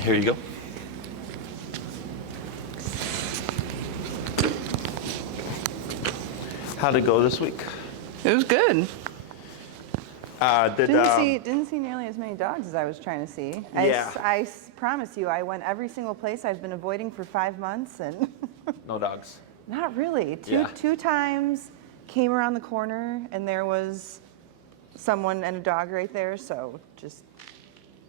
Here you go. How'd it go this week? It was good. Didn't see nearly as many dogs as I was trying to see. Yeah. I promise you, I went every single place I've been avoiding for 5 months, and No dogs. not really. Yeah. Two times came around the corner, and there was someone and a dog right there, so just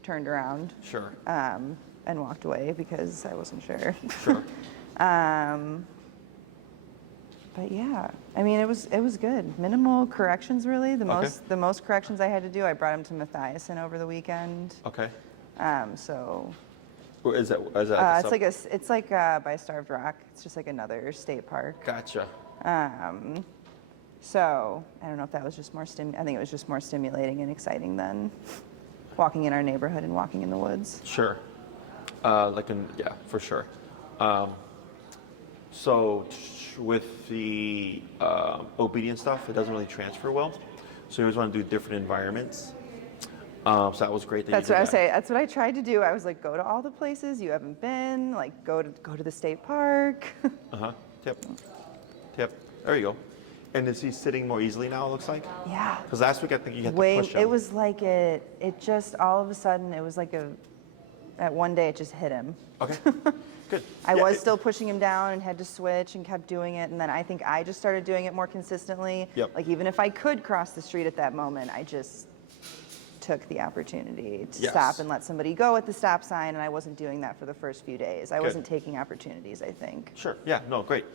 turned around. Sure. And walked away because I wasn't sure. Sure. But yeah, I mean, it was good. Minimal corrections, really. The most corrections I had to do, I brought him to Matthiasen over the weekend. Okay. So. Where is that? It's like by Starved Rock. It's just like another state park. Gotcha. So I don't know if that was just more I think it was just more stimulating and exciting than walking in our neighborhood and walking in the woods. Sure. Yeah, for sure. So with the obedience stuff, it doesn't really transfer well. So you always want to do different environments. So that was great. That's what I say. That's what I tried to do. I was like, go to all the places you haven't been. Like, go to the state park. Tip. There you go. And is he sitting more easily now? It looks like. Yeah. Because last week I think you had to push him. It was like it just all of a sudden it was like at one day it just hit him. Okay. Good. I was still pushing him down and had to switch and kept doing it, and then I think I just started doing it more consistently. Yep. Like even if I could cross the street at that moment, I just took the opportunity to stop and let somebody go at the stop sign, and I wasn't doing that for the first few days. I wasn't taking opportunities, I think. Sure. Yeah. No. Great.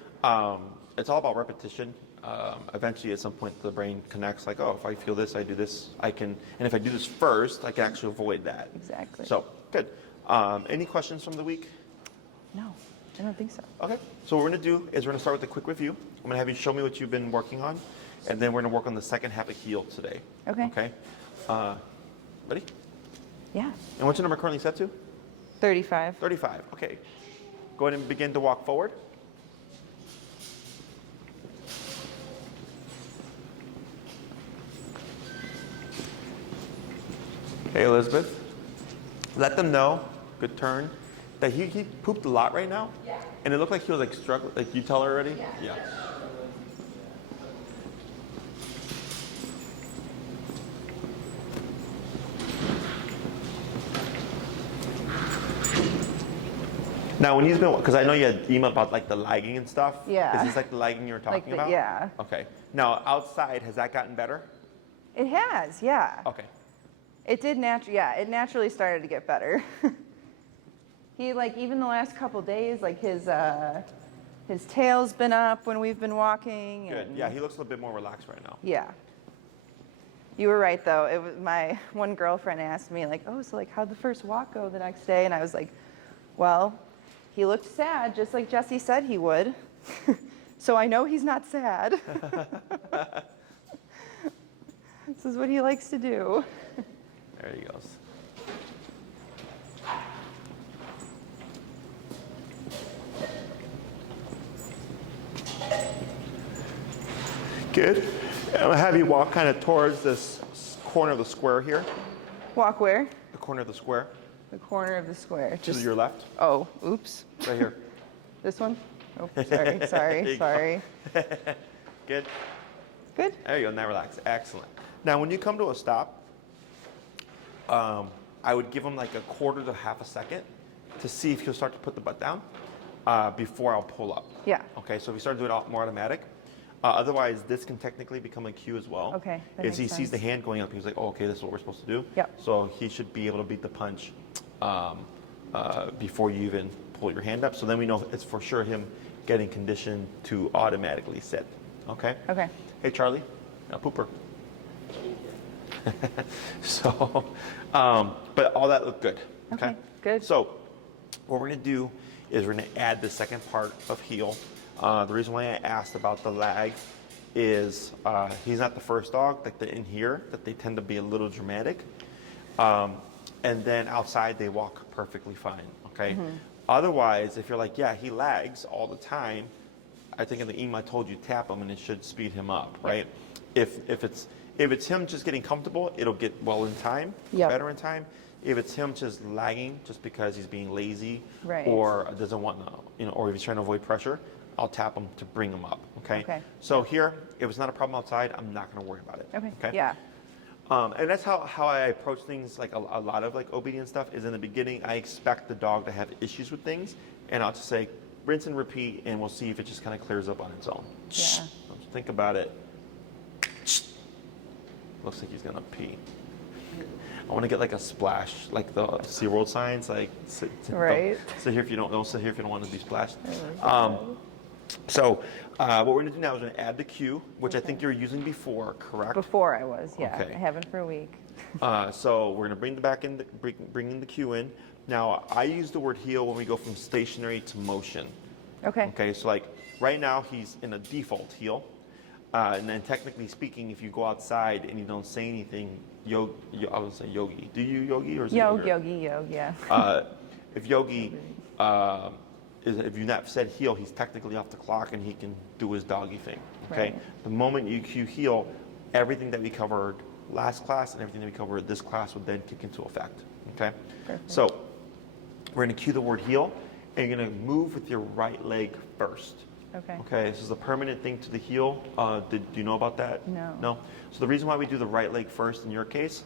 It's all about repetition. Eventually, at some point, the brain connects. Like, oh, if I feel this, I do this. I can, and if I do this first, I can actually avoid that. Exactly. So good. Any questions from the week? No, I don't think so. Okay. So what we're going to do is we're going to start with a quick review. I'm going to have you show me what you've been working on, and then we're going to work on the second half of HEAL today. Okay. Okay. Ready? Yeah. And what's your number currently set to? 35. 35. Okay. Go ahead and begin to walk forward. Hey, Elizabeth. Let them know, good turn, that he pooped a lot right now. Yeah. And it looked like he was like struggling. Like you tell her already? Yeah. Now, when he's been, because I know you had emailed about like the lagging and stuff. Yeah. Is this like the lagging you were talking about? Yeah. Okay. Now, outside, has that gotten better? It has, yeah. Okay. It did it naturally started to get better. He, like, even the last couple days, like his tail's been up when we've been walking. Good. And Yeah, he looks a little bit more relaxed right now. yeah. You were right, though. It was my one girlfriend asked me, like, oh, so like how'd the first walk go the next day? And I was like, well, he looked sad, just like Jesse said he would. So I know he's not sad. This is what he likes to do. There he goes. Good. I'm going to have you walk kind of towards this corner of the square here. Walk where? The corner of the square. The corner of the square. To your left. Oh, oops. Right here. This one? Oh, sorry. Good. Good? There you go. Now relax. Excellent. Now, when you come to a stop, I would give him like a quarter to half a second to see if he'll start to put the butt down before I'll pull up. Yeah. Okay, so if you start doing it more automatic, otherwise this can technically become a cue as well. Okay, that If he makes sees the sense. hand going up, he's like, oh, okay, this is what we're supposed to do. Yep. So he should be able to beat the punch before you even pull your hand up. So then we know it's for sure him getting conditioned to automatically sit. Okay? Okay. Hey, Charlie, pooper. So, but all that looked good. Okay, good. So, what we're going to do is we're going to add the second part of HEAL. The reason why I asked about the lag is he's not the first dog like in here that they tend to be a little dramatic. And then outside they walk perfectly fine. Okay. Mm-hmm. Otherwise, if you're like, yeah, he lags all the time, I think in the email I told you tap him and it should speed him up, right? If it's him just getting comfortable, it'll get well in time, better in time. If it's him just lagging just because he's being lazy Right. or doesn't want to, or if he's trying to avoid pressure, I'll tap him to bring him up, okay? Okay. So here, if it's not a problem outside, I'm not going to worry about it. Okay. Yeah. And that's how I approach things, like a lot of like obedience stuff is in the beginning, I expect the dog to have issues with things, and I'll just say, rinse and repeat, and we'll see if it just kind of clears up on its own. Yeah. So think about it. Looks like he's going to pee. I want to get like a splash, like the SeaWorld signs, like Right. sit here if you don't sit here if you don't want to be splashed. I like So what we're going to do now is we're going to add the cue, which I think you were using before, correct? Before I was, yeah. Okay. I haven't for a week. So we're going to bring in the cue in. Now I use the word heel when we go from stationary to motion. Okay. Okay, so like right now he's in a default heel. And then technically speaking, if you go outside and you don't say anything, I would say yogi. Do you yogi or is it Yogi, yeah. If yogi, if you've not said heel, he's technically off the clock and he can do his doggy thing. Okay. Right. The moment you cue heel, everything that we covered last class and everything that we covered this class would then kick into effect. Okay. Perfect. So we're going to cue the word heel, and you're going to move with your right leg first. Okay. Okay, this is a permanent thing to the heel. Do you know about that? No. No? So the reason why we do the right leg first in your case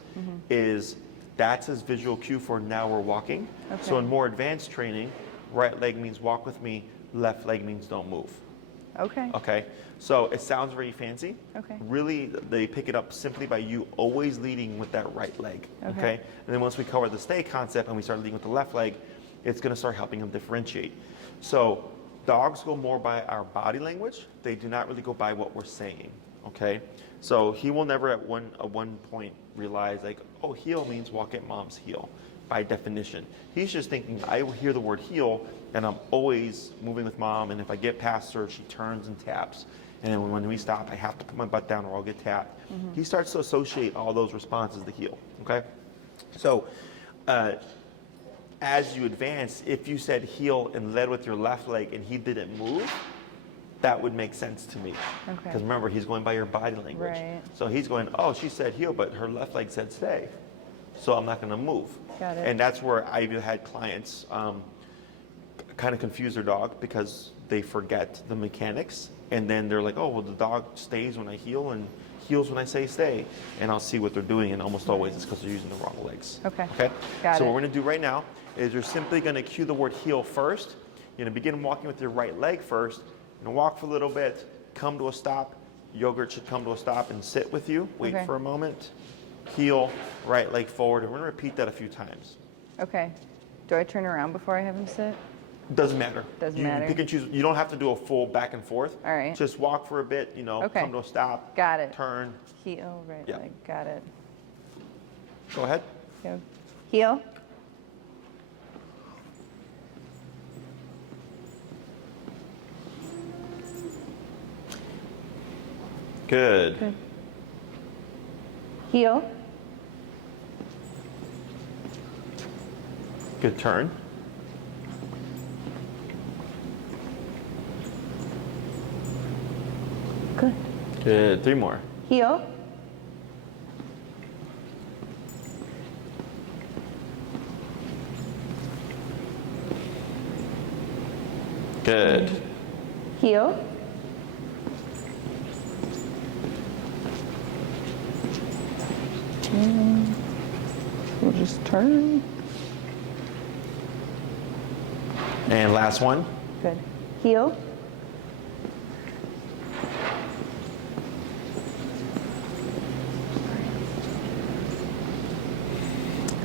is that's his visual cue for now we're walking. Okay. So in more advanced training, right leg means walk with me, left leg means don't move. Okay. Okay, so it sounds very fancy. Okay. Really, they pick it up simply by you always leading with that right leg. Okay. And then once we cover the stay concept and we start leading with the left leg, it's going to start helping them differentiate. So dogs go more by our body language. They do not really go by what we're saying. Okay, so he will never at one point realize like, oh, heel means walk at mom's heel by definition. He's just thinking, I will hear the word heel and I'm always moving with mom, and if I get past her, she turns and taps. And then when we stop, I have to put my butt down or I'll get tapped. He starts to associate all those responses to heel, okay? So as you advance, if you said heel and led with your left leg and he didn't move, that would make sense to me. Okay. Because remember, he's going by your body language. Right. So he's going, oh, she said heel, but her left leg said stay. So I'm not going to move. Got it. And that's where I've had clients kind of confuse their dog because they forget the mechanics. And then they're like, oh, well, the dog stays when I heel and heels when I say stay. And I'll see what they're doing. And almost always it's because they're using the wrong legs. Okay. Okay? Got So it. what we're going to do right now is you're simply going to cue the word heel first. You're going to begin walking with your right leg first. You're going to walk for a little bit, come to a stop. Yogurt should come to a stop and sit with you. Wait Okay. for a moment. Heel, right leg forward. And we're going to repeat that a few times. Okay. Do I turn around before I have him sit? Doesn't matter. Doesn't you matter. Pick and choose. You don't have to do a full back and forth. All right. Just walk for a bit, Okay. come to a stop. Got it. Turn. Heel, right Yeah. leg. Got it. Go ahead. Go. Heel. Good. Good. Heel. Good turn. Good. Good. 3 more. Heel. Good. Heel. We'll just turn. And last one. Good. Heel.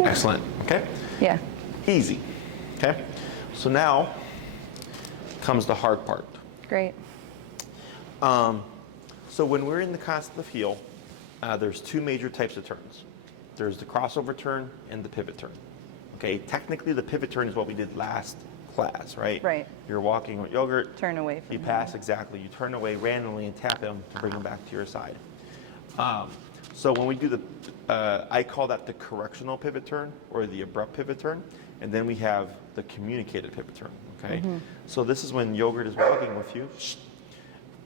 Excellent. Okay. Yeah. Easy. Okay. So now comes the hard part. Great. So when we're in the concept of heel, there's 2 major types of turns. There's the crossover turn and the pivot turn. Okay, technically the pivot turn is what we did last class, right? Right. You're walking with yogurt. Turn away from You him. pass, exactly. You turn away randomly and tap him to bring him back to your side. So when we do the, I call that the correctional pivot turn or the abrupt pivot turn. And then we have the communicated pivot turn, okay? So this is when yogurt is walking with you.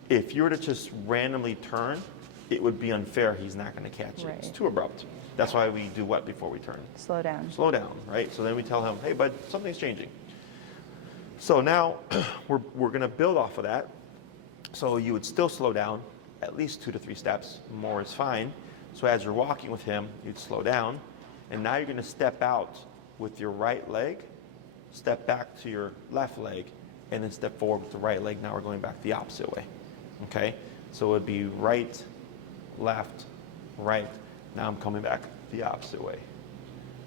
If you were to just randomly turn, it would be unfair. He's not going to catch it. It's Right. too abrupt. That's why we do what before we turn? Slow down. Slow down, right? So then we tell him, hey, bud, something's changing. So now we're going to build off of that. So you would still slow down at least 2 to 3 steps. More is fine. So as you're walking with him, you'd slow down. And now you're going to step out with your right leg, step back to your left leg, and then step forward with the right leg. Now we're going back the opposite way. Okay? So it would be right, left, right. Now I'm coming back the opposite way.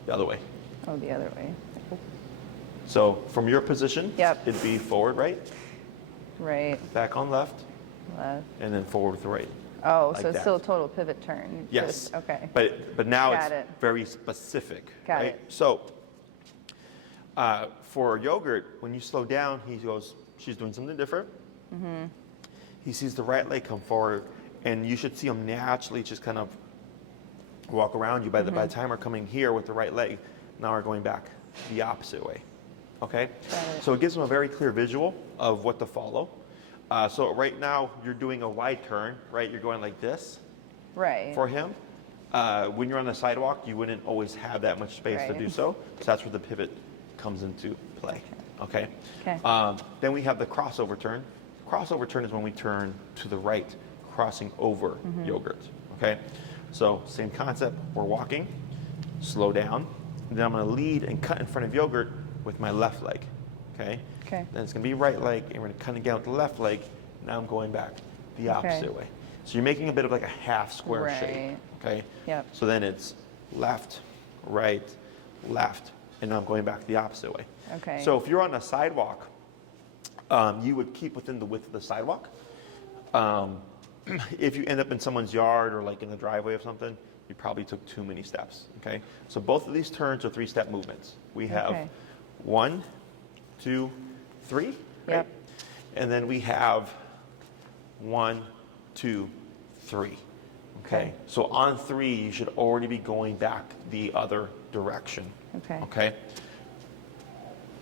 The other way. Oh, the other way. So from your position, Yep. it'd be forward, right, Right, back on left, left. and then forward with the right. Oh, Like so it's that. still a total pivot turn. You Yes. just- okay. But now Got it's it. very specific. Got right? it. So for Yogurt, when you slow down, he goes, she's doing something different. Mm-hmm. He sees the right leg come forward, and you should see him naturally just kind of walk around you. By the time we're coming here with the right leg, now we're going back the opposite way. Okay? Got it. So it gives them a very clear visual of what to follow. So right now, you're doing a wide turn, right? You're going like this Right. for him. When you're on the sidewalk, you wouldn't always have that much space to Right. do so. So that's where the pivot comes into play. Okay? Okay. Then we have the crossover turn. Crossover turn is when we turn to the right, crossing over Yogurt. Okay? So same concept. We're walking, slow down. Then I'm going to lead and cut in front of Yogurt with my left leg. Okay? Okay. Then it's going to be right leg, and we're going to kind of get with the left leg. Now I'm going back the opposite way. So you're making a bit of like a half square shape. Right. Okay? Yep. So then it's left, right, left, and now I'm going back the opposite way. Okay. So if you're on a sidewalk, you would keep within the width of the sidewalk. If you end up in someone's yard or like in the driveway of something, you probably took too many steps. Okay. So both of these turns are 3-step movements. We have Okay. 1, 2, 3. Right? Yep. And then we have 1, 2, 3. Okay. So on 3, you should already be going back the other direction. Okay. Okay.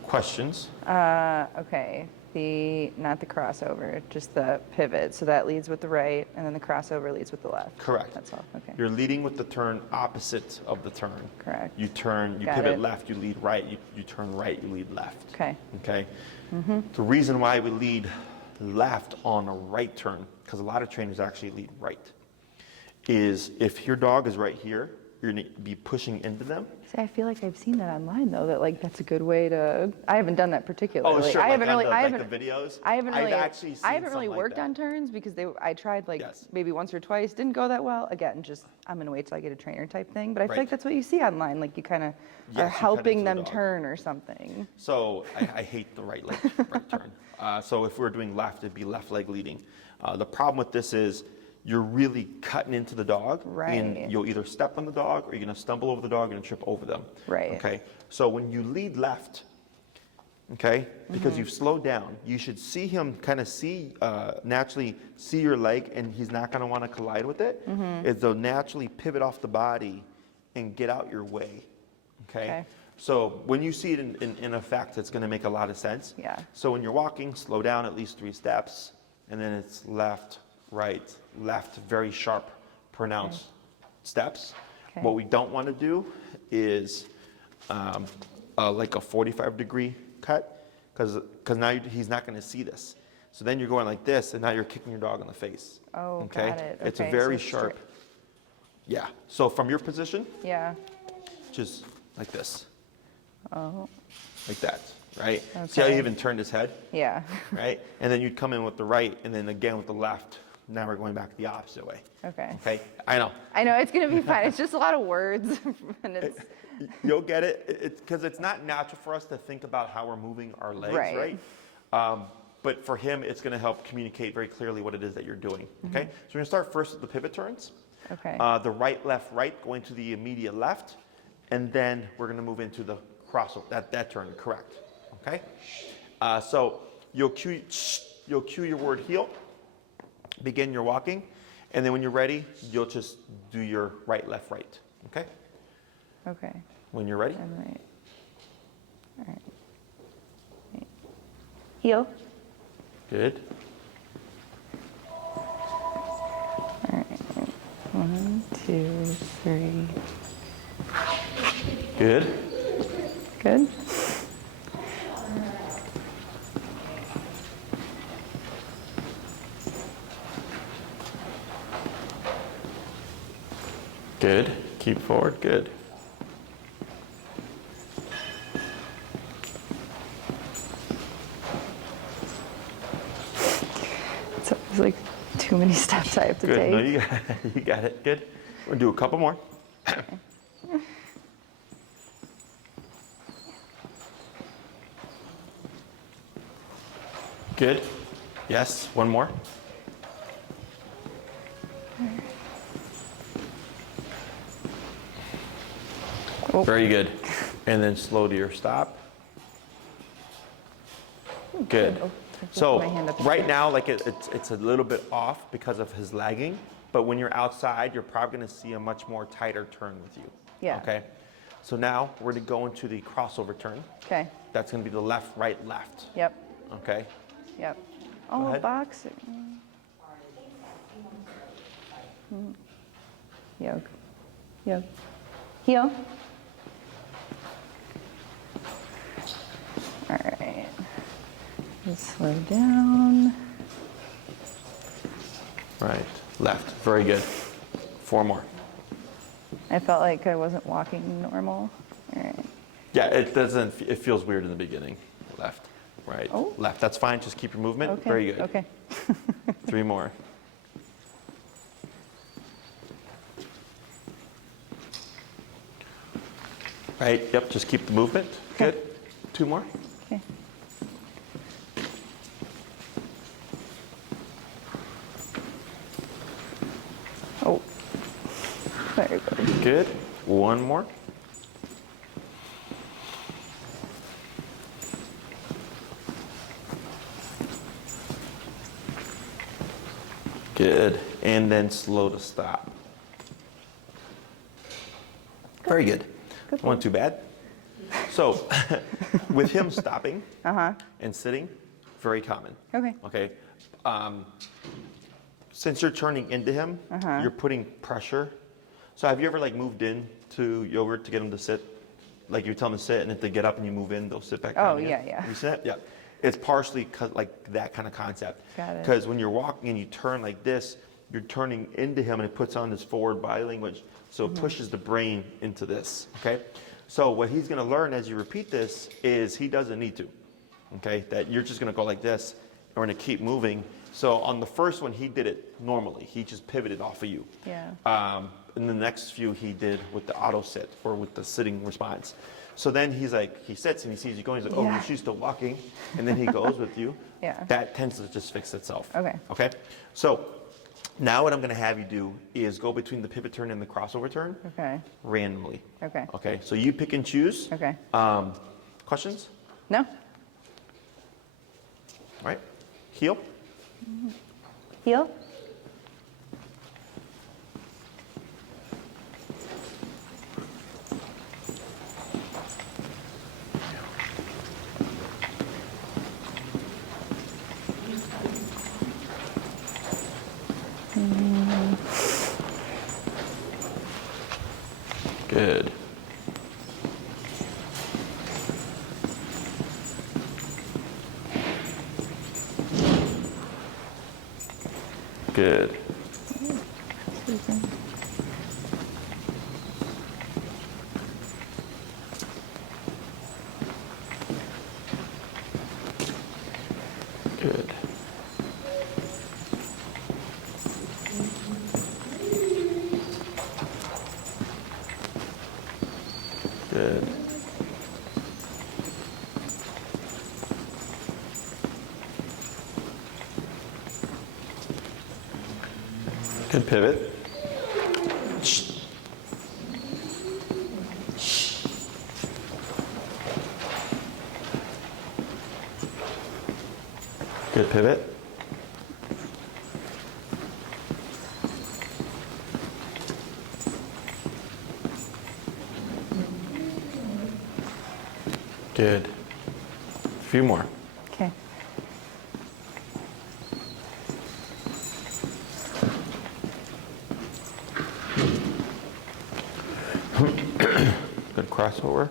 Questions? Okay. Not the crossover, just the pivot. So that leads with the right, and then the crossover leads with the left. Correct. That's all. Okay. You're leading with the turn opposite of the turn. Correct. You turn, you Got pivot it. left, you lead right, you turn right, you lead left. Okay. Okay? The reason why we lead left on a right turn, because a lot of trainers actually lead right, is if your dog is right here, you're going to be pushing into them. See, I feel like I've seen that online though. That like that's a good way to. I haven't done that particularly. Oh, sure. I like haven't on really. the, I like haven't. the videos. I haven't really. I've actually seen I haven't really some like worked that. on turns because I tried like Yes. maybe once or twice, didn't go that well. Again, just I'm gonna wait till I get a trainer type thing. But I feel Right. like that's what you see online. Like you kind of Yes, are you cut helping into the them dog. turn or something. So I hate the right leg right turn. So if we're doing left, it'd be left leg leading. The problem with this is you're really cutting into the dog. Right. And you'll either step on the dog or you're going to stumble over the dog and trip over them. Right. Okay. So when you lead left, okay, because you've slowed down, you should see him kind of naturally see your leg, and he's not going to want to collide with it. Is they'll naturally pivot off the body and get out your way. Okay. So when you see it in effect, it's going to make a lot of sense. Yeah. So when you're walking, slow down at least 3 steps, and then it's left, right, left, very sharp, pronounced steps. Okay. What we don't want to do is like a 45-degree cut, because now he's not going to see this. So then you're going like this, and now you're kicking your dog in the face. Oh, okay? got it. It's a Okay, very so sharp. Yeah. So from your position, Yeah. just like this. Oh. Like that, right? See how he Okay. even turned his head, Yeah. right? And then you'd come in with the right, and then again with the left. Now we're going back the opposite way. Okay. Okay? I know. I know it's gonna be fine. It's just a lot of words, and it's You'll get it. Because it's not natural for us to think about how we're moving our legs, Right. right? But for him, it's going to help communicate very clearly what it is that you're doing. Okay? So we're going to start first with the pivot turns. okay. The right, left, right, going to the immediate left. And then we're going to move into the crossover, that turn, correct. Okay? So you'll cue your word heel, begin your walking, and then when you're ready, you'll just do your right, left, right. Okay? Okay. When you're ready. And right. All right. Right. Heel. Good. All right. 1, 2, 3. Good. Good. Good. Keep forward. Good. So it's like too many steps I have to Good. take. No, you got it. Good. We'll do a couple more. Good. Yes. One more. Oh. Very good. And then slow to your stop. Good. Oh, I So put my hand up. right now, like it's a little bit off because of his lagging, but when you're outside, you're probably going to see a much more tighter turn with you. Yeah. Okay. So now we're going to go into the crossover turn. Okay. That's going to be the left, right, left. Yep. Okay. Yep. Oh, ahead. boxing. Yoke. Yoke. Heel. All right. Just slow down. Right. Left. Very good. 4 more. I felt like I wasn't walking normal. All right. Yeah, it doesn't. It feels weird in the beginning. Left. Right. Oh. Left. That's fine. Just keep your movement. Okay. Very good. Okay. 3 more. Right. Yep. Just keep the movement. Okay. Good. 2 more. Okay. Oh. There you go. Good. 1 more. Good. And then slow to stop. Very good. Good Wasn't too bad. So, with him stopping and sitting, very common. Okay. Okay. Since you're turning into him, you're putting pressure. So have you ever like moved in to yogurt to get them to sit? Like you tell them to sit, and if they get up and you move in, they'll sit back down. Oh, again? yeah, yeah. You sit? Yeah. It's partially like that kind of concept. Got it. Because when you're walking and you turn like this, you're turning into him, and it puts on this forward body language. So it pushes the brain into this. Okay. So what he's going to learn as you repeat this is he doesn't need to. Okay. That you're just going to go like this, and we're going to keep moving. So on the first one, he did it normally. He just pivoted off of you. Yeah. And the next few he did with the auto sit or with the sitting response. So then he's like, he sits and he sees you going. He's like, oh, Yeah. she's still walking. And then he goes with you. Yeah. That tends to just fix itself. Okay. Okay. So now what I'm going to have you do is go between the pivot turn and the crossover turn Okay. randomly. Okay. Okay. So you pick and choose. Okay. Questions? No? All right. Heel. Heel? Good. Good. Good. Good. Good pivot. Good pivot. Good. A few more. Okay. Good crossover.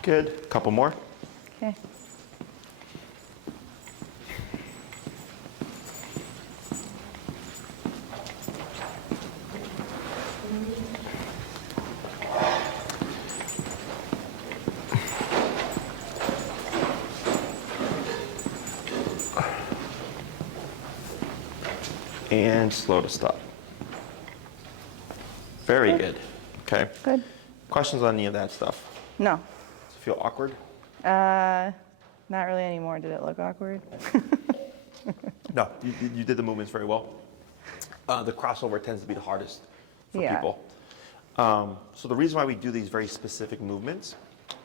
Good. Couple more. Okay. And slow to stop. Very good. Okay. Good. Questions on any of that stuff? No. Does it feel awkward? Not really anymore. Did it look awkward? No, you did the movements very well. The crossover tends to be the hardest for Yeah. people. So the reason why we do these very specific movements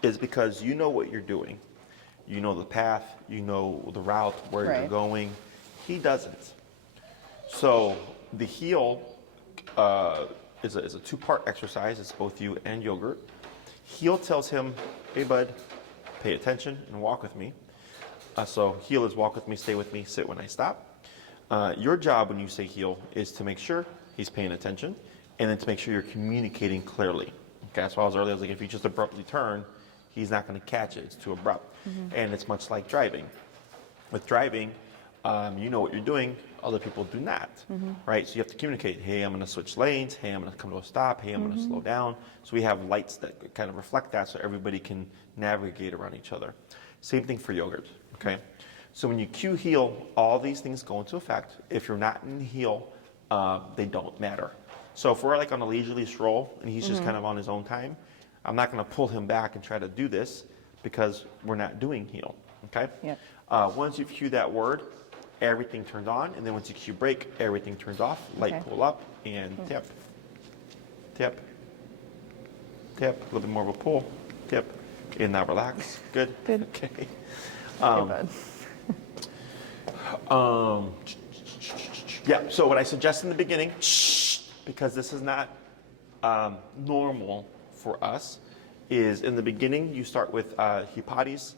is because you know what you're doing. You know the path, you know the route, where you're Right. going. He doesn't. So the heel is a two-part exercise. It's both you and yogurt. Heel tells him, hey bud, pay attention and walk with me. So heel is walk with me, stay with me, sit when I stop. Your job when you say heel is to make sure he's paying attention and then to make sure you're communicating clearly. Okay, that's why I was earlier, I was like, if you just abruptly turn, he's not going to catch it. It's too abrupt. And it's much like driving. With driving, you know what you're doing, other people do not, right? So you have to communicate, hey, I'm going to switch lanes, hey, I'm going to come to a stop, hey, I'm going to slow down. So we have lights that kind of reflect that so everybody can navigate around each other. Same thing for yogurt, okay? So when you cue heel, all these things go into effect. If you're not in heel, they don't matter. So if we're like on a leisurely stroll and he's just kind of on his own time, I'm not going to pull him back and try to do this because we're not doing heel, okay? Yep. Once you cue that word, everything turns on, and then once you cue break, everything turns off. Light Okay. pull up and tip, tip, tip. A little bit more of a pull, tip, and now relax. Good. Good. Okay. Hey, bud. Yeah. So what I suggest in the beginning, because this is not normal for us, is in the beginning you start with hipatis,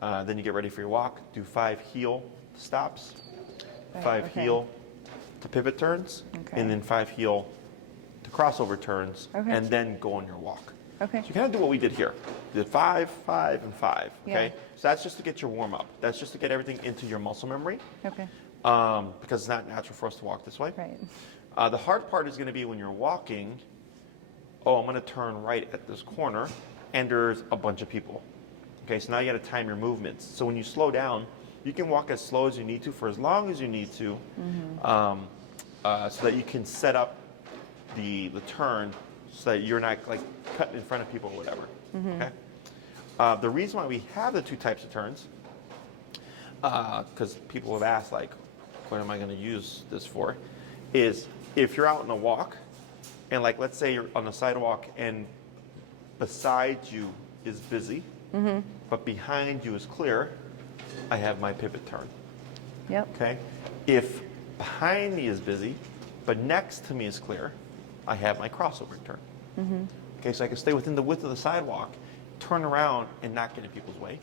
then you get ready for your walk. Do 5 heel stops, Right, 5 okay. heel to pivot turns, Okay. and then 5 heel to crossover turns, Okay. and then go on your walk. Okay. So you kind of do what we did here. You did 5, 5, and 5. Okay. Yeah. So that's just to get your warm up. That's just to get everything into your muscle memory, Okay. because it's not natural for us to walk this way. Right. The hard part is going to be when you're walking. Oh, I'm going to turn right at this corner, and there's a bunch of people. Okay, so now you got to time your movements. So when you slow down, you can walk as slow as you need to for as long as you need to, so that you can set up the turn so that you're not like cutting in front of people or whatever. Okay. The reason why we have the 2 types of turns, because people have asked like, what am I going to use this for? Is if you're out on a walk, and like let's say you're on the sidewalk and beside you is busy, but behind you is clear, I have my pivot turn. Yep. Okay. If behind me is busy, but next to me is clear, I have my crossover turn. Okay, so I can stay within the width of the sidewalk, turn around, and not get in people's way.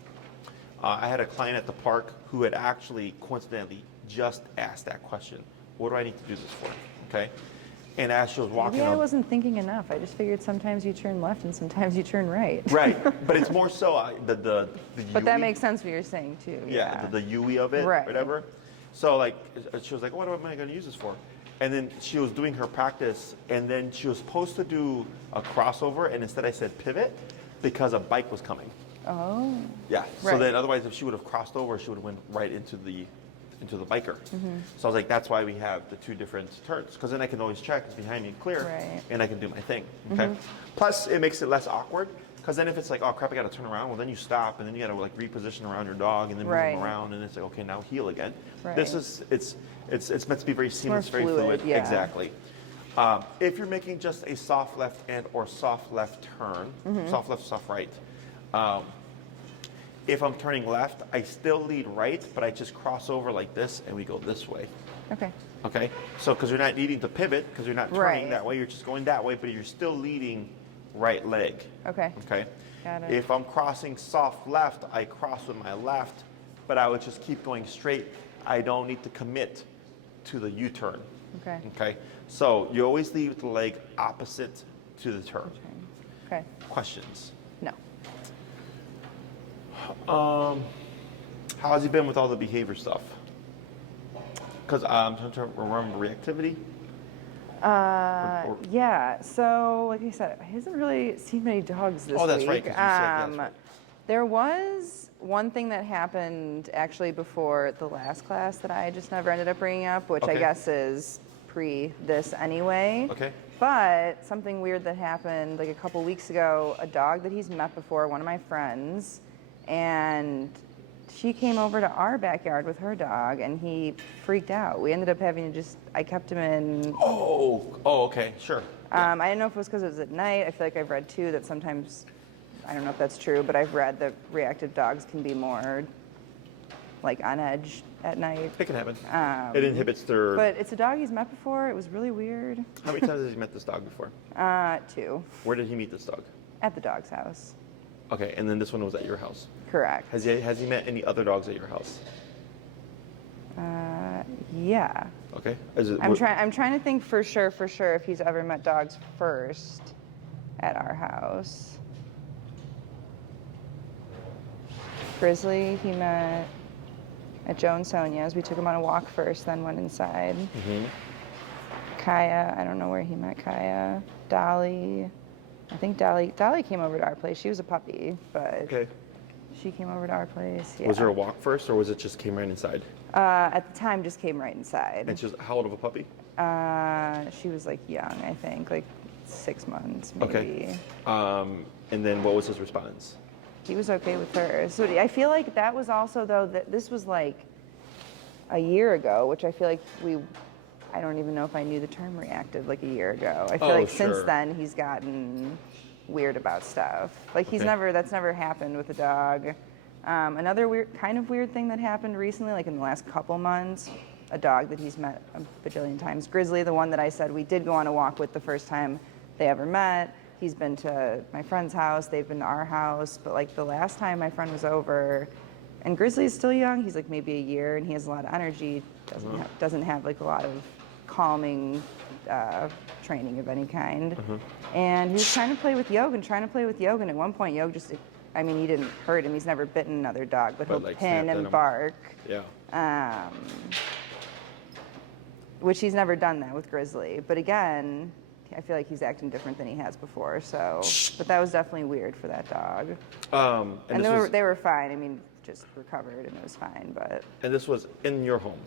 I had a client at the park who had actually coincidentally just asked that question. What do I need to do this for? Okay. And as she was walking Maybe I on, wasn't thinking enough. I just figured sometimes you turn left and sometimes you turn right. right, but it's more so the But that UE. makes sense what you're saying too. Yeah, the UE of it, Right. whatever. So like, she was like, what am I going to use this for? And then she was doing her practice, and then she was supposed to do a crossover, and instead I said pivot because a bike was coming. Oh. Yeah. So Right. then otherwise, if she would have crossed over, she would have went right into the biker. So I was like, that's why we have the 2 different turns, because then I can always check it's behind me clear, Right. and I can do my thing. Okay. Plus, it makes it less awkward. Because then if it's like, oh crap, I got to turn around, well then you stop, and then you got to like reposition around your dog, and then move Right. him around, and it's like, okay, now heel again. Right. This is it's meant to be very seamless, very more fluid. fluid, yeah. Exactly. If you're making just a soft left and or soft left turn, soft left, soft right. If I'm turning left, I still lead right, but I just cross over like this, and we go this way. Okay. Okay. So because you're not needing to pivot, because you're not turning Right. that way, you're just going that way, but you're still leading right leg. Okay. Okay. Got it. If I'm crossing soft left, I cross with my left, but I would just keep going straight I don't need to commit to the U-turn. Okay. Okay, so you always leave the leg opposite to the turn. Okay. Questions? No. How has he been with all the behavior stuff? Because I'm trying to remember reactivity. Yeah. So, like I said, he hasn't really seen many dogs this week. Oh, that's right, 'cause you said that's right. There was one thing that happened actually before the last class that I just never ended up bringing up, which I Okay. guess is pre this anyway. Okay. But something weird that happened like a couple weeks ago, a dog that he's met before, one of my friends, and she came over to our backyard with her dog and he freaked out. We ended up having to I kept him in. Oh, okay, sure. I didn't know if it was because it was at night. I feel like I've read too that sometimes, I don't know if that's true, but I've read that reactive dogs can be more like on edge at night. It can happen. It inhibits their. But it's a dog he's met before. It was really weird. How many times has he met this dog before? 2. Where did he meet this dog? At the dog's house. Okay, and then this one was at your house. Correct. Has he met any other dogs at your house? Yeah. Okay. I'm trying to think for sure if he's ever met dogs first at our house. Grizzly, he met at Joe and Sonia's. We took him on a walk first, then went inside. Mm-hmm. Kaya, I don't know where he met Kaya. Dolly, I think Dolly came over to our place. She was a puppy, but Okay. she came over to our place. Yeah. Was there a walk first, or was it just came right inside? At the time, just came right inside. And she was how old of a puppy? She was like young, I think, like 6 months maybe. Okay. And then what was his response? He was okay with her. So I feel like that was also though that this was like a year ago, which I feel like I don't even know if I knew the term reactive like a year ago. I feel like since sure. then he's gotten weird about stuff. Like Okay. that's never happened with a dog. Another kind of weird thing that happened recently, like in the last couple months, a dog that he's met a bajillion times, Grizzly, the one that I said we did go on a walk with the first time they ever met. He's been to my friend's house, they've been to our house, but like the last time my friend was over, and Grizzly's still young, he's like maybe a year, and he has a lot of energy, doesn't have like a lot of calming training of any kind. And he was trying to play with Yog, and at one point Yog just, I mean, he didn't hurt him, he's never bitten another dog, but he'll like, pin snapped at and him. bark. Yeah. Which he's never done that with Grizzly. But again, I feel like he's acting different than he has before. So, but that was definitely weird for that dog. And they were fine. I mean, just recovered and it was fine. But And this was in your home,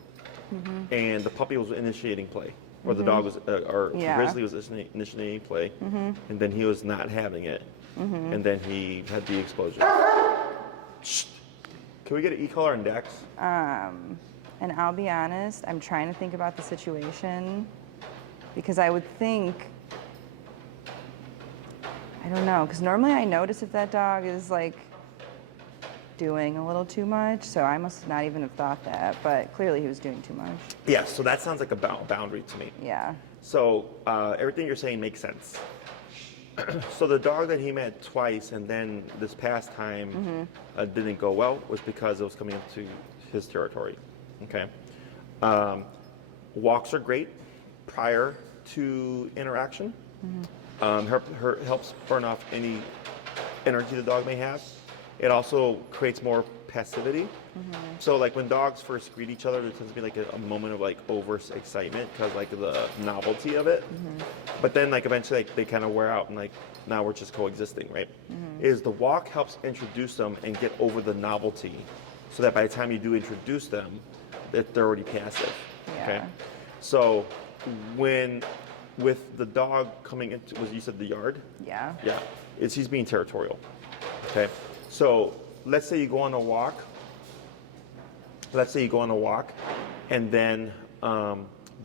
and the puppy was initiating play, or the dog was, or Yeah. Grizzly was initiating play, and then he was not having it, and then he had the explosion. Shh. Can we get an e-collar and Dex? and I'll be honest, I'm trying to think about the situation because I would think, I don't know, because normally I notice if that dog is like doing a little too much, so I must not even have thought that, but clearly he was doing too much. Yeah, so that sounds like a boundary to me. Yeah. So everything you're saying makes sense. So the dog that he met twice and then this past time didn't go well was because it was coming into his territory. Okay. Walks are great prior to interaction. Helps burn off any energy the dog may have. It also creates more passivity. So like when dogs first greet each other, there tends to be like a moment of like over excitement because like the novelty of it. But then like eventually like, they kind of wear out and like now we're just coexisting, right? Is the walk helps introduce them and get over the novelty so that by the time you do introduce them, that they're already passive. Okay. Yeah. So with the dog coming into, was you said the yard? Yeah. Yeah, he's being territorial. Okay, so let's say you go on a walk. And then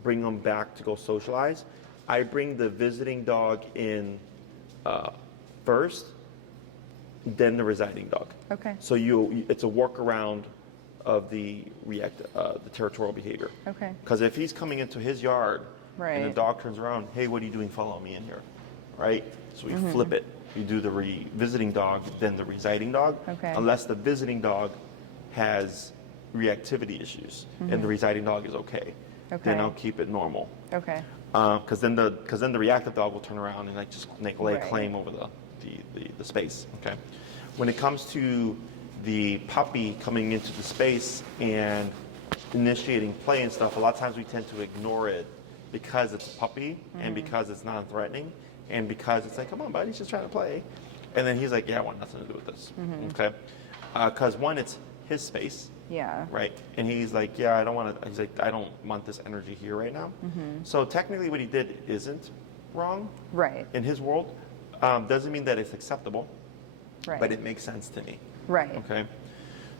bring them back to go socialize. I bring the visiting dog in first, then the residing dog. Okay. So it's a workaround of the territorial behavior. Okay. Because if he's coming into his yard and the Right. dog turns around, hey, what are you doing? Follow me in here, right? So we flip it. You do the visiting dog, then the residing dog. Okay. Unless the visiting dog has reactivity issues and the residing dog is okay, then I'll keep it normal. Okay. Because then the reactive dog will turn around and like just lay Right. claim over the space. Okay. When it comes to the puppy coming into the space and initiating play and stuff, a lot of times we tend to ignore it because it's a puppy and because it's non-threatening and because it's like, come on, buddy, he's just trying to play. And then he's like, yeah, I want nothing to do with this. Okay. Because one, it's his space. Yeah. Right. And he's like, yeah, I don't want to, he's like, I don't want this energy here right now. So technically what he did isn't wrong. Right. In his world. Doesn't mean that it's acceptable. Right. But it makes sense to me. Right. Okay.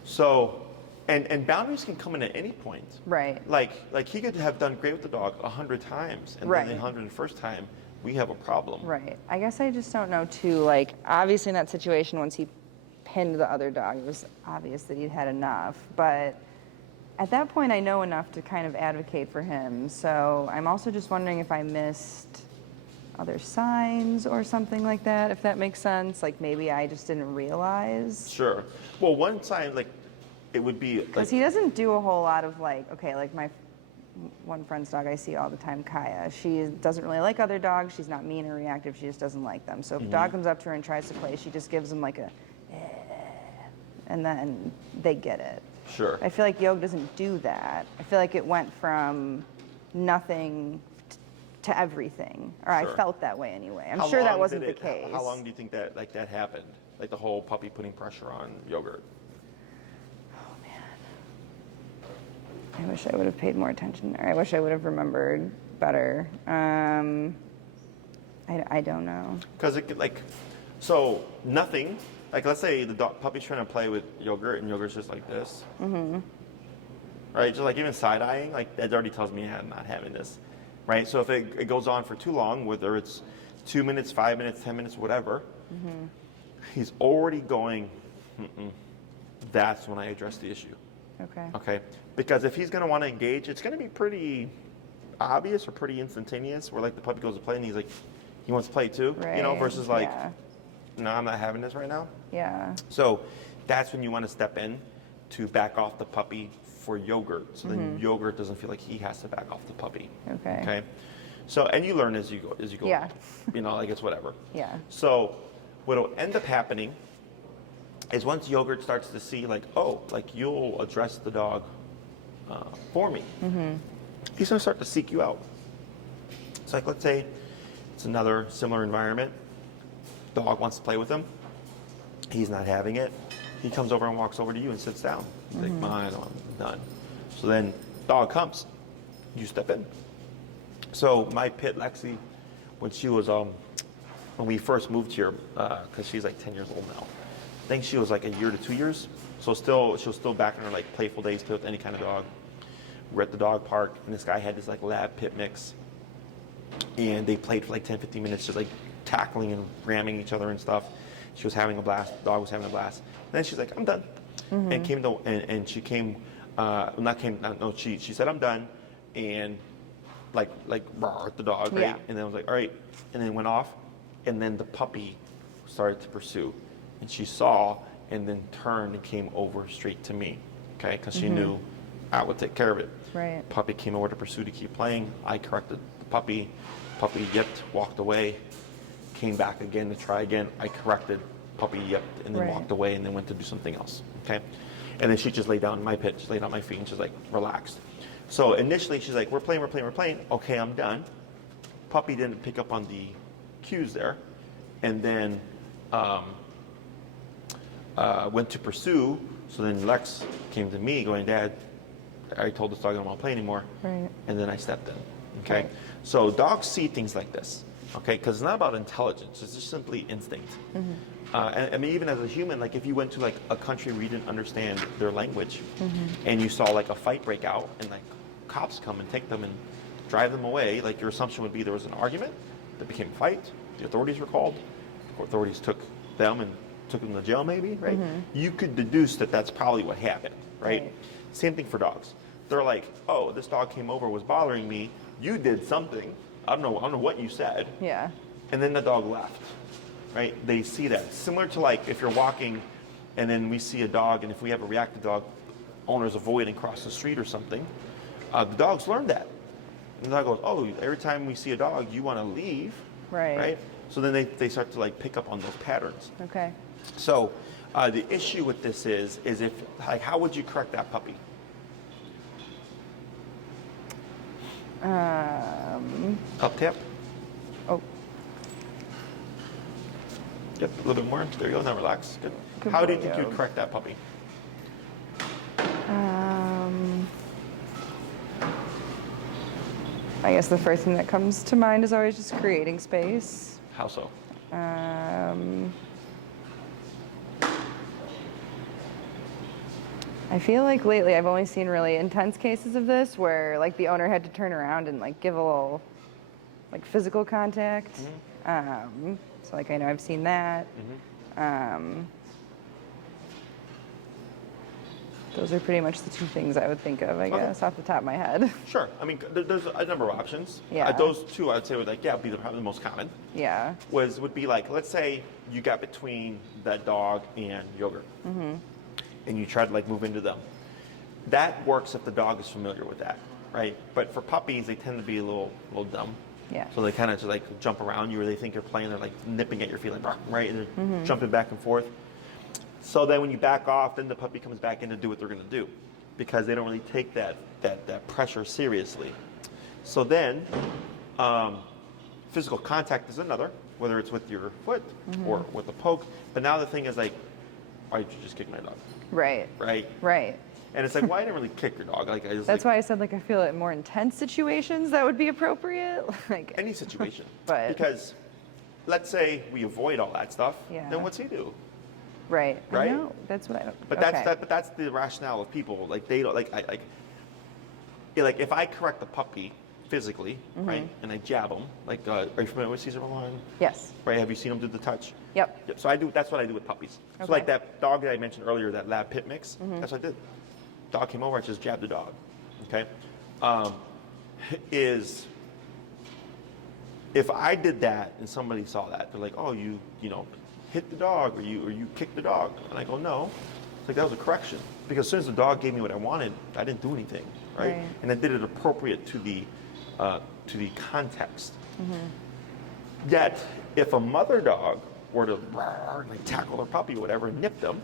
So, and boundaries can come in at any point. Right. Like he could have done great with the dog 100 times, and Right. then the 101st time, we have a problem. Right. I guess I just don't know too. Like, obviously in that situation, once he pinned the other dog, it was obvious that he'd had enough. But at that point, I know enough to kind of advocate for him. So I'm also just wondering if I missed other signs or something like that, if that makes sense. Like maybe I just didn't realize. Sure. Well, one sign, like, it would be like, Because he doesn't do a whole lot of like, okay, like my one friend's dog I see all the time, Kaya. She doesn't really like other dogs. She's not mean or reactive. She just doesn't like them. So if a dog comes up to her and tries to play, she just gives them like a, and then they get it. sure. I feel like Yog doesn't do that. I feel like it went from nothing to everything, or I Sure. felt that way anyway. I'm How sure that long wasn't did the case. How long do you think that that happened? Like the whole puppy putting pressure on Yogurt? I wish I would have paid more attention, or I wish I would have remembered better. I don't know. Because it could, like, so nothing. Like, let's say the puppy's trying to play with Yogurt, and Yogurt's just like this. Right? Just like even side eyeing, like that already tells me, yeah, I'm not having this. Right? So if it goes on for too long, whether it's 2 minutes, 5 minutes, 10 minutes, whatever, he's already going. That's when I address the issue. Okay. Okay, because if he's going to want to engage, it's going to be pretty obvious or pretty instantaneous. Where like the puppy goes to play and he's like, he wants to play too, you know, Right, versus like, yeah. no, I'm not having this right now. Yeah. So that's when you want to step in to back off the puppy for Yogurt, so then Yogurt doesn't feel like he has to back off the puppy. Okay. Okay. So and you learn as you go. Yeah. You know, like it's whatever. Yeah. So what'll end up happening is once Yogurt starts to see like, oh, like you'll address the dog for me, he's gonna start to seek you out. It's like, let's say it's another similar environment. Dog wants to play with him. He's not having it. He comes over and walks over to you and sits down. He's like, I'm done. So then dog comes. You step in. So my pit, Lexi, when she was, when we first moved here, because she's like 10 years old now, I think she was like a year to 2 years. So she was still back in her like playful days, play with any kind of dog. We're at the dog park, and this guy had this like lab pit mix. And they played for like 10, 15 minutes, just like tackling and ramming each other and stuff. She was having a blast. The dog was having a blast. And then she's like, I'm done. And came to, and she came, she said, I'm done. And like at the dog, right? Yeah. And then I was like, all right. And then went off. And then the puppy started to pursue. And she saw and then turned and came over straight to me. Okay? Because she knew I would take care of it. Right. Puppy came over to pursue to keep playing. I corrected the puppy. Puppy yipped, walked away, came back again to try again. I corrected. Puppy yipped and then Right. walked away and then went to do something else. Okay? And then she just laid down in my pit. She laid on my feet and she's like, relaxed. So initially she's like, we're playing. Okay, I'm done. Puppy didn't pick up on the cues there. And then went to pursue. So then Lex came to me going, Dad, I told this dog I don't want to play anymore. Right. And then I stepped in. Okay? Right. So dogs see things like this. Okay? Because it's not about intelligence. It's just simply instinct. And I mean, even as a human, like if you went to like a country where you didn't understand their language and you saw like a fight break out and like cops come and take them and drive them away, like your assumption would be there was an argument that became a fight, the authorities were called, the authorities took them and took them to jail maybe, right? You could deduce that that's probably what happened, right? Right. Same thing for dogs. They're like, oh, this dog came over, was bothering me, you did something, I don't know what you said, Yeah. and then the dog left, right? They see that. Similar to like if you're walking and then we see a dog, and if we have a reactive dog, owner's avoiding across the street or something, the dogs learn that. And the dog goes, oh, every time we see a dog, you want to leave, Right. So then they start to like pick up on those patterns. Okay. So the issue with this is if, like, how would you correct that puppy? Up tap. Oh. Yep, a little bit more. There you go. Now relax. Good. Good How do you boy, think you'd Yogi. correct that puppy? I guess the first thing that comes to mind is always just creating space. How so? I feel like lately I've only seen really intense cases of this where like the owner had to turn around and like give a little like physical contact. So like I know I've seen that. Those are pretty much the two things I would think of, I guess, off the top of my head. Sure. I mean, there's a number of options. Yeah. Those two, I'd say, would like, be probably the most common. Yeah. Would be like, let's say you got between that dog and yogurt, and you try to like move into them. That works if the dog is familiar with that, right? But for puppies, they tend to be a little dumb. Yeah. So they kind of just like jump around you, or they think you're playing. They're like nipping at your feet, like, right, and they're jumping back and forth. So then when you back off, then the puppy comes back in to do what they're going to do, because they don't really take that pressure seriously. So then physical contact is another, whether it's with your foot or with a poke. But now the thing is like, why did you just kick my dog? Right. Right? Right. And it's like, well, I didn't really kick your dog. Like, I just, That's like, why I said like I feel in more intense situations that would be appropriate. Like any situation. But- Because let's say we avoid all that stuff, Yeah. then what's he do? Right. Right? I know. That's what I. But okay. that's the rationale of people. Like they don't like like if I correct the puppy physically, right, and I jab him, like are you familiar with Cesar Millan? Yes. Right? Have you seen him do the touch? Yep. Yep. So I do. That's what I do with puppies. So Okay. like that dog that I mentioned earlier, that lab pit mix. That's what I did. Dog came over, I just jabbed the dog. Okay. Is if I did that and somebody saw that, they're like, oh, you know, hit the dog or you kicked the dog, and I go, no. It's like that was a correction, because as soon as the dog gave me what I wanted, I didn't do anything, right? Right. And I did it appropriate to the context. Yet, if a mother dog were to like tackle their puppy or whatever and nip them,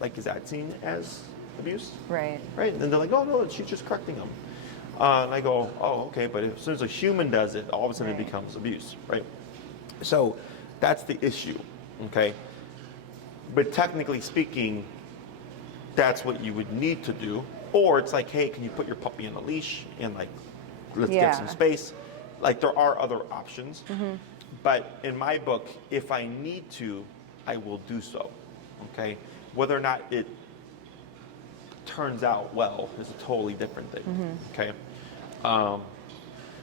like, is that seen as abuse? Right. Right? And they're like, oh no, she's just correcting them. And I go, oh, okay, but as soon as a human does it, all of a sudden Right. it becomes abuse, right? So that's the issue, okay? But technically speaking, that's what you would need to do. Or it's like, hey, can you put your puppy on a leash and like, let's get some Yeah. space. Like, there are other options. But in my book, if I need to, I will do so, okay? Whether or not it turns out well is a totally different thing, okay?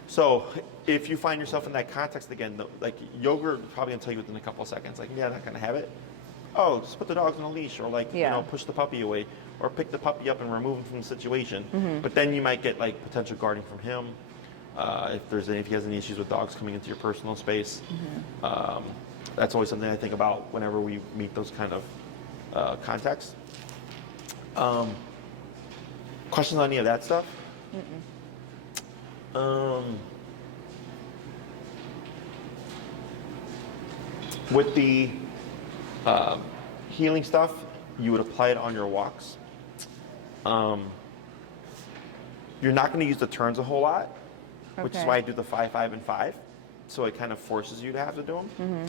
So if you find yourself in that context again, like yogurt probably gonna tell you within a couple of seconds, like, yeah, I'm not gonna have it. Oh, just put the dogs on a leash, or like, you Yeah. know, push the puppy away, or pick the puppy up and remove him from the situation. But then you might get like potential guarding from him. If he has any issues with dogs coming into your personal space, that's always something I think about whenever we meet those kind of contexts. Questions on any of that stuff? With the healing stuff, you would apply it on your walks. You're not going to use the turns a whole lot, which is Okay. why I do the 5, 5, and 5. So it kind of forces you to have to do them.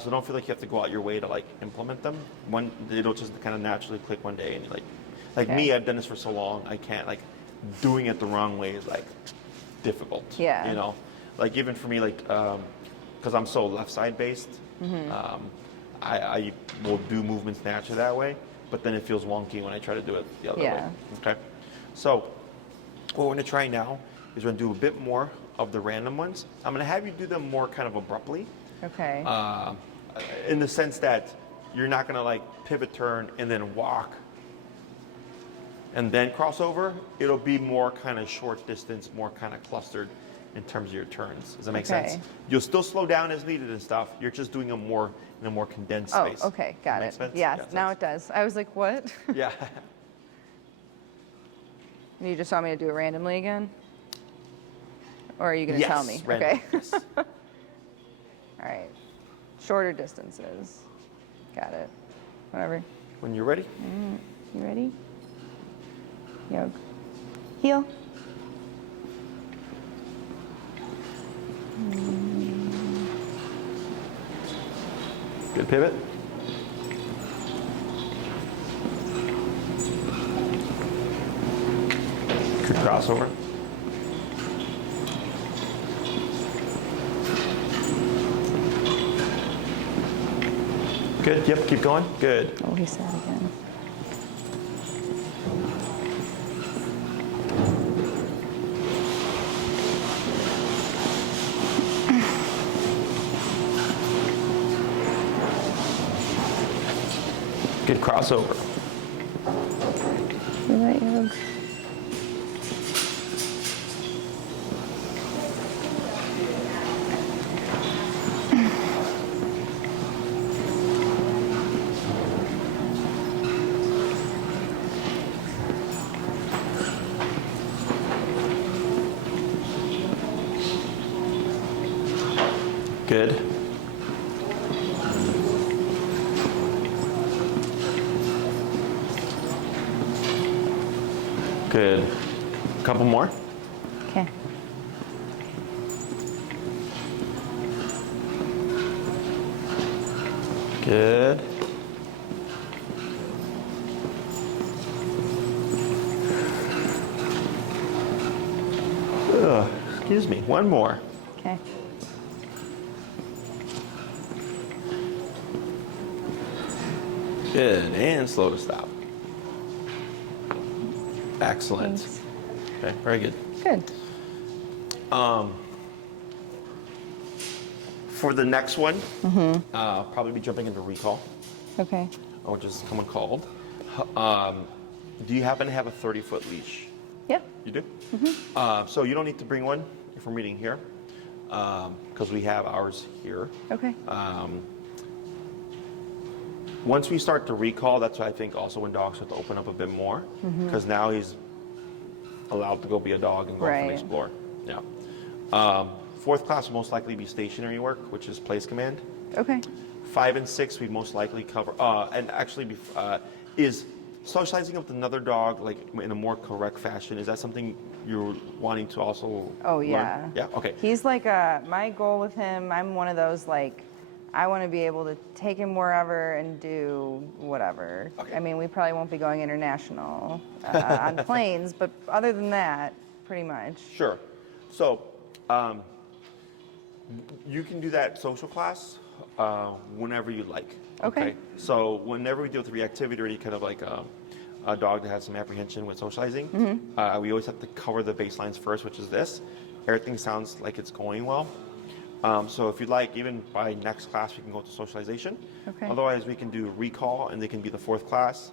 So don't feel like you have to go out your way to like implement them. It'll just kind of naturally click one day, and you're like Okay. me, I've done this for so long, I can't, like, doing it the wrong way is like difficult. Yeah. You know, like even for me, like because I'm so left side based, I will do movements naturally that way, but then it feels wonky when I try to do it the other way. Yeah. Okay. So what we're going to try now is we're going to do a bit more of the random ones. I'm going to have you do them more kind of abruptly, Okay. in the sense that you're not going to like pivot turn and then walk and then cross over. It'll be more kind of short distance, more kind of clustered in terms of your turns. Does that make Okay. sense? You'll still slow down as needed and stuff. You're just doing them more in a more condensed Oh, space. okay, got Make it. sense? Yes, Yeah, now sense. it does. I was like, what? Yeah. You just want me to do it randomly again? Or are you going to tell me? Random. Okay. Yes. All right. Shorter distances. Got it. Whatever. When you're ready. You ready? Yoke. Heel. Good pivot. Good crossover. Good. Yep. Keep going. Good. Oh, he sat again. Good crossover. Feel that, Yoke? Good. Good. A couple more. Okay. Good. Excuse me. One more. Okay. Good. And slow to stop. Excellent. Thanks. Okay. Very good. Good. For the next one, probably be jumping into recall, Okay. which is someone called. Do you happen to have a 30-foot leash? Yeah. You do? So you don't need to bring one if I'm reading here, because we have ours here. Okay. Once we start to recall, that's why I think also when dogs start to open up a bit more, because now he's allowed to go be a dog and go off and Right. explore. Yeah. Fourth class will most likely be stationary work, which is place command. Okay. 5 and 6 we most likely cover. And actually, is socializing with another dog like in a more correct fashion? Is that something you're wanting to also? Oh, learn? yeah. Yeah. Okay. He's like my goal with him, I'm one of those like, I want to be able to take him wherever and do whatever. Okay. I mean, we probably won't be going international on planes, but other than that, pretty much. Sure. So, you can do that social class whenever you like. Okay. So whenever we deal with reactivity or any kind of like a dog that has some apprehension with socializing, we always have to cover the baselines first, which is this. Everything sounds like it's going well. So if you'd like, even by next class, we can go to socialization. Okay. Otherwise, we can do recall, and they can be the 4th class.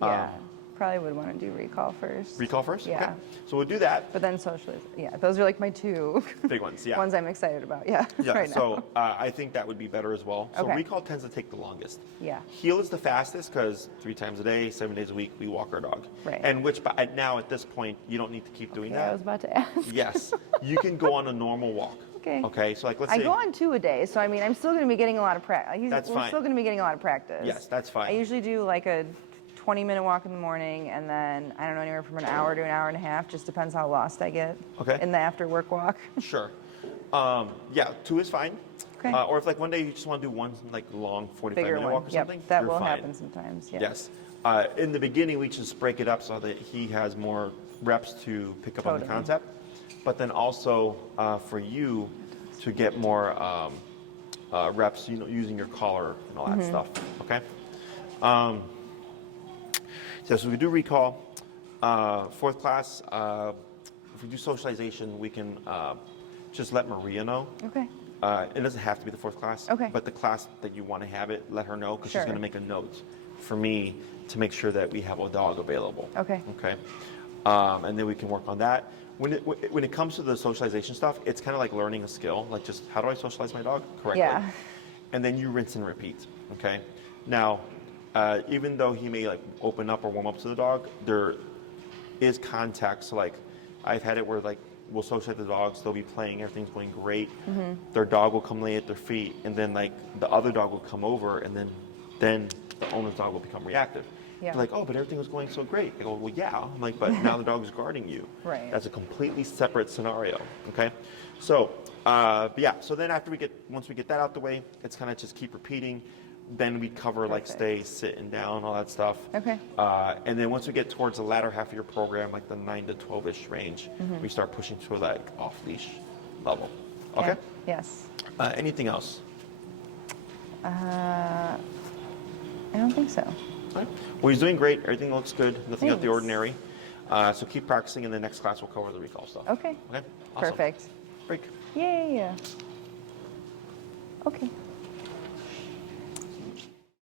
Yeah. Probably would want to do recall first. Recall first? Yeah. Okay. So we'll do that. But then socialization. Yeah, those are like my two Big ones, yeah. ones I'm excited about. Yeah. Yeah, right now. so I think that would be better as well. So Okay. recall tends to take the longest. Yeah. Heel is the fastest because 3 times a day, 7 days a week, we walk our dog. Right. And which now at this point, you don't need to keep doing Yeah, I that. was about to ask. Yes. You can go on a normal walk. Okay. Okay, so like let's I say. go on 2 a day, so I mean, I'm still going to be getting a lot of practice. That's We're fine. still going to be getting a lot of practice. Yes, that's fine. I usually do like a 20-minute walk in the morning, and then I don't know, anywhere from an hour to an hour and a half. Just depends how lost I get. Okay. In the after-work walk. Sure. Yeah, 2 is fine. Okay. Or if like one day you just want to do one like long 45-minute Bigger one. walk or Yep, something, that you're will fine. happen sometimes. Yeah. Yes. In the beginning, we just break it up so that he has more reps to pick up on the Totally. concept. But then also for you to get more reps, using your collar and all that Mm-hmm. stuff. Okay. So we do recall. 4th class. If we do socialization, we can just let Maria know. Okay. It doesn't have to be the 4th class. Okay. But the class that you want to have it, let her know because Sure. she's going to make a note for me to make sure that we have a dog available. Okay. Okay. And then we can work on that. When it comes to the socialization stuff, it's kind of like learning a skill. Like just how do I socialize my dog correctly? Yeah. And then you rinse and repeat. Okay. Now, even though he may like open up or warm up to the dog, is contact. So like I've had it where like we'll socialize the dogs, they'll be playing, everything's going great. Their dog will come lay at their feet, and then like the other dog will come over, and then the owner's dog will become reactive. Yeah. They're like, oh, but everything was going so great. I go, well, yeah. I'm like, but now the dog is guarding you. Right. That's a completely separate scenario. Okay. So, but yeah. So then once we get that out the way, it's kind of just keep repeating. Then we cover like stay, sit, and down, all that stuff. Okay. And then once we get towards the latter half of your program, like the 9 to 12-ish range, we start pushing to like off-leash level. Okay. Yes. Anything else? I don't think so. All right. Well, he's doing great. Everything looks good. Nothing out of the Thanks. ordinary. So keep practicing. In the next class, we'll cover the recall stuff. Okay. Okay. Awesome. Perfect. Break. Yay. Okay.